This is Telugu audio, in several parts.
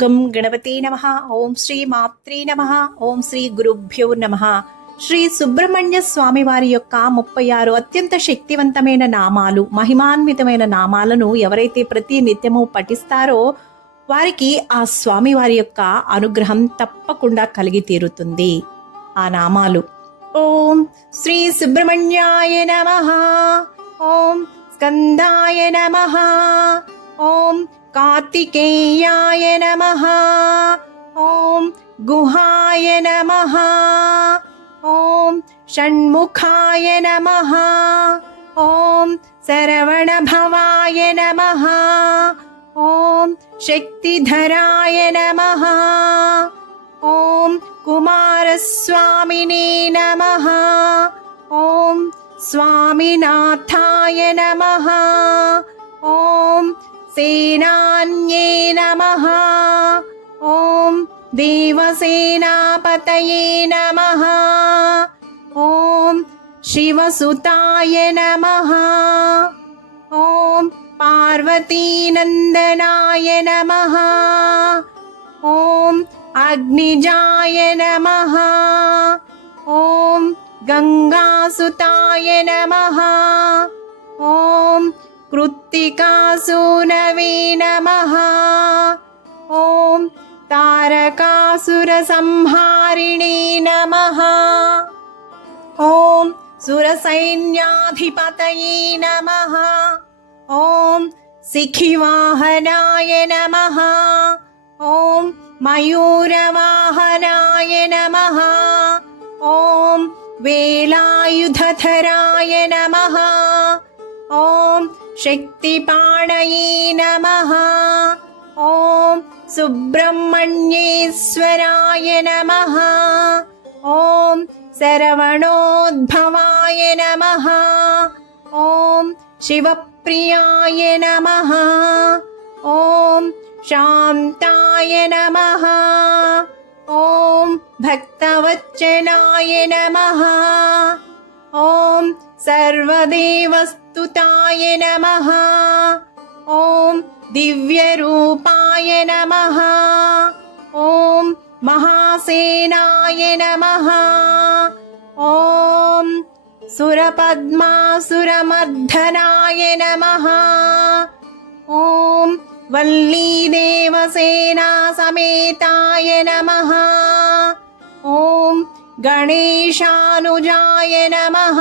గం గణపతే నమః. ఓం శ్రీ మాత్రే నమః. ఓం శ్రీ గురుభ్యో నమః. శ్రీ సుబ్రహ్మణ్య స్వామి వారి యొక్క 36 అత్యంత శక్తివంతమైన నామాలు, మహిమాన్వితమైన నామాలను ఎవరైతే ప్రతి నిత్యము పఠిస్తారో వారికి ఆ స్వామి వారి యొక్క అనుగ్రహం తప్పకుండా కలిగి తీరుతుంది. ఆ నామాలు: ఓం శ్రీ సుబ్రహ్మణ్యాయ నమః. ఓం స్కందాయ నమః. ఓం కార్తికేయాయ నమః. ఓం గుహాయ నమః. ఓం షణ్ముఖాయ నమః. ఓం శరవణభవాయ నమః. ఓం శక్తిధరాయ నమః. ఓం కుమారస్వామినే నమః. ఓం స్వామినాథాయ నమః. ఓం సేనాన్యే నమః. ఓం దేవసేనాపతయే నమః. ఓం శివసుతాయ నమః. ఓం పార్వతీనందనాయ నమః. ఓం అగ్నిజాయ నమః. ఓం గంగాసుతాయ నమః. ఓం కృత్తికాసూనవే నమః. ఓం తారకాసురసంహారిణే నమః. ఓం సురసైన్యాధిపతయే నమః. ఓం శిఖివాహనాయ నమః. ఓం మయూరవాహనాయ నమః. ఓం వేలాయుధధరాయ నమః. ఓం శక్తిపాణయే నమః. ఓం సుబ్రహ్మణ్యేశ్వరాయ నమః. ఓం శరవణోద్భవాయ నమః. ఓం శివప్రియాయ నమః. ఓం శాంతాయ నమః. ఓం భక్తవత్సలాయ నమః. ఓం సర్వదేవస్తుతాయ నమః. ఓం దివ్యరూపాయ నమః. ఓం మహాసేనాయ నమః. ఓం సురపద్మాసురమర్ధనాయ నమః. ఓం వల్లీదేవసేనా సమేతాయ నమః. ఓం గణేశానుజాయ నమః.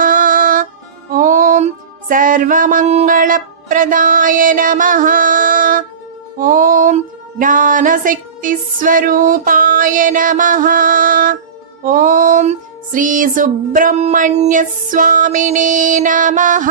ఓం సర్వమంగళప్రదాయ నమః. ఓం జ్ఞానశక్తిస్వరూపాయ నమః. ఓం శ్రీ సుబ్రహ్మణ్య స్వామినే నమః.